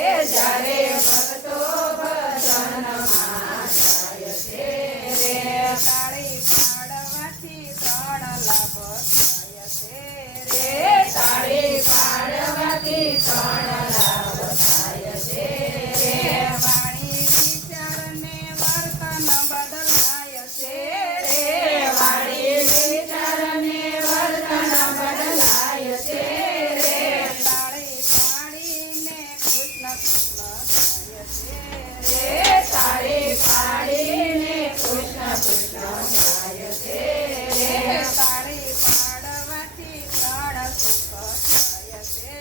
જ્યારે ભક્તો ભજનમાં જાય છે રે તાળી પાડવાથી ત્રણ લાભ થાય છે રે તાળી પાડવાથી ત્રણ લાભ થાય છે રે વાણી વિચારને વર્તન બદલાય છે રે વાણી વિચારને વર્તન બદલાય છે રે તાળી પાડીને કૃષ્ણ કૃષ્ણ ગાય છે રે તાળી પાડીને કૃષ્ણ કૃષ્ણ ગાય છે રે તાળી પાડવાથી ત્રણ સુખ થાય છે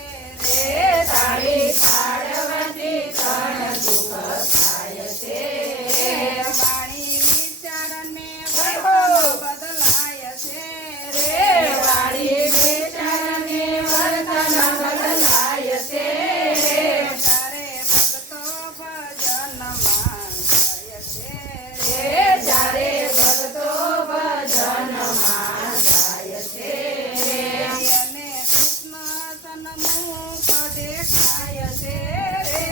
રે તાળી પાડવાથી ત્રણ સુખ થાય છે રે વાણી વિચારને વર્તન બદલાય છે રે વાણી વિચારને વર્તન બદલાય છે રે તારે ભક્તો ભજનમાં જાય છે રે જ્યારે ભક્તો ભજનમાં જાય છે રે એને કૃષ્ણ સન્મુખ દેખાય છે રે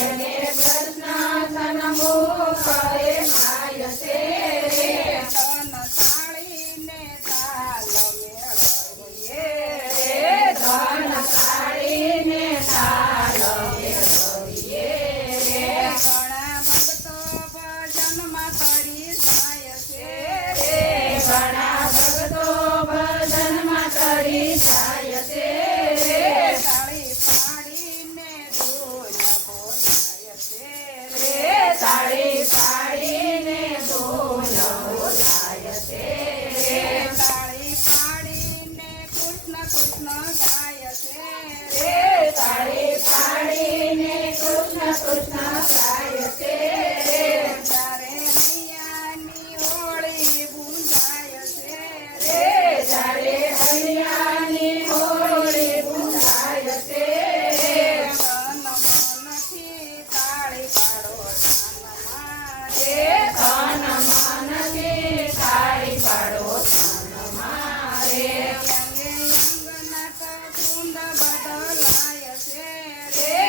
એને કૃષ્ણ સન્મુખ દેખાય છે રે ધન થાળીને તાલ મેળવીએ રે ધન કાઢીને તાલ મેળવીએ રે ઘણા ભક્તો ભજનમાં તરી જાય છે રે ઘણા ભક્તો ભજનમાં તરી જાય છે રે તાળી પાડીને ધૂન બોલાય છે રે તાળી પાડીને ધૂન બોલાય છે રે તાળી પાડીને કૃષ્ણ કૃષ્ણ ગાય છે રે તાળી પાડીને કૃષ્ણ કૃષ્ણ ગાય છે રે ત્યારે હૈયાની હોળી ગુંજાય છે રે જ્યારે હૈયાની હોળી ગુંજાય છે રે તન મનથી તાળી પાડો તાનમાં રે તન મનથી તાળી પાડો તનમાં રે અંગે અંગના તો કુંડ બદલાય છે રે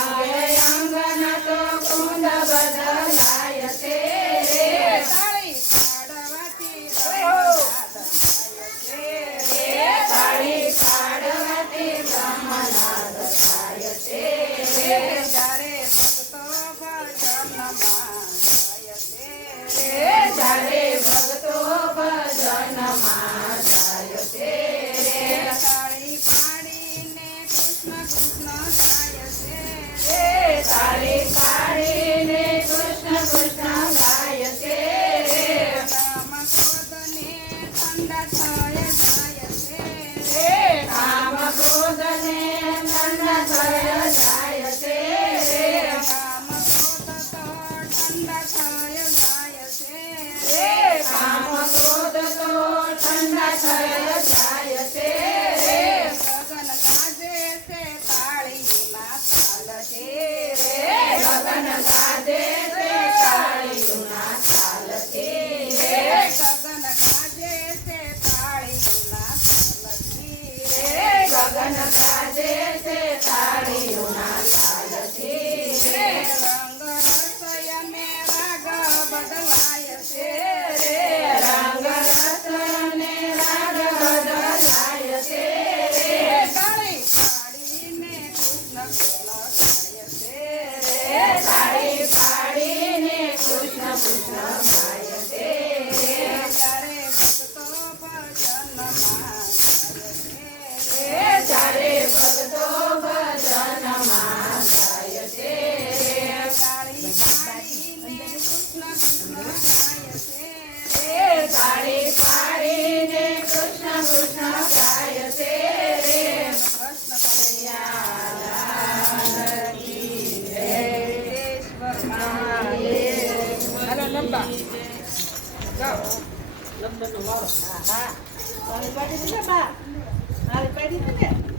અંગે અંગના તો કુંડ બદલાય છે રે તાળી પાડવાથી બ્રહ્મનાદ થાય છે રે તાળી પાડવાથી બ્રહ્મનાદ થાય છે રે જ્યારે ભક્તો ભજનમાં જાય છે રે જ્યારે ભક્તો ભજનમાં જાય છે રે તાળી પાડીને કૃષ્ણ કૃષ્ણ ગાય છે રે તાળી પાડીને કૃષ્ણ કૃષ્ણ ગાય છે રે કામ ક્રોધને ઠંડા થઈ જાય છે રે કામ ક્રોધને ઠંડા થઈ જાય છે રે કામ ક્રોધ તો ઠંડા થઈ જાય છે રે કામ ક્રોધ તો ઠંડા થઈ જાય છે રે ગગન ગાજે છે તાળીના તાલ છે રે ગગન ગાજે છે તાળીઓના તાલથી રે ગગન ગાજે છે તાળીના તાલથી રે ગગન ગાજે છે તાળીઓના તાલથી રે રંગ રસયને રાગ બદલાય છે રે રંગ રસ અને રાગ બદલાય છે રે તાળી પાડીને કૃષ્ણ કૃષ્ણ તાળી પાડીને કૃષ્ણ કૃષ્ણ ગાય છે રે ત્યારે ભક્તો ભજનમાં ગાય છે રે જ્યારે ભક્તો ભજનમાં ગાય છે રે તાળી પાડીને કૃષ્ણ કૃષ્ણ ગાય છે રે તાળી પાડીને કૃષ્ણ કૃષ્ણ ગાય છે રે કૃષ્ણ કનૈયા હાલો લંબા જાઓ હા હા પાડી દીધા બા મારી પાડી દીધા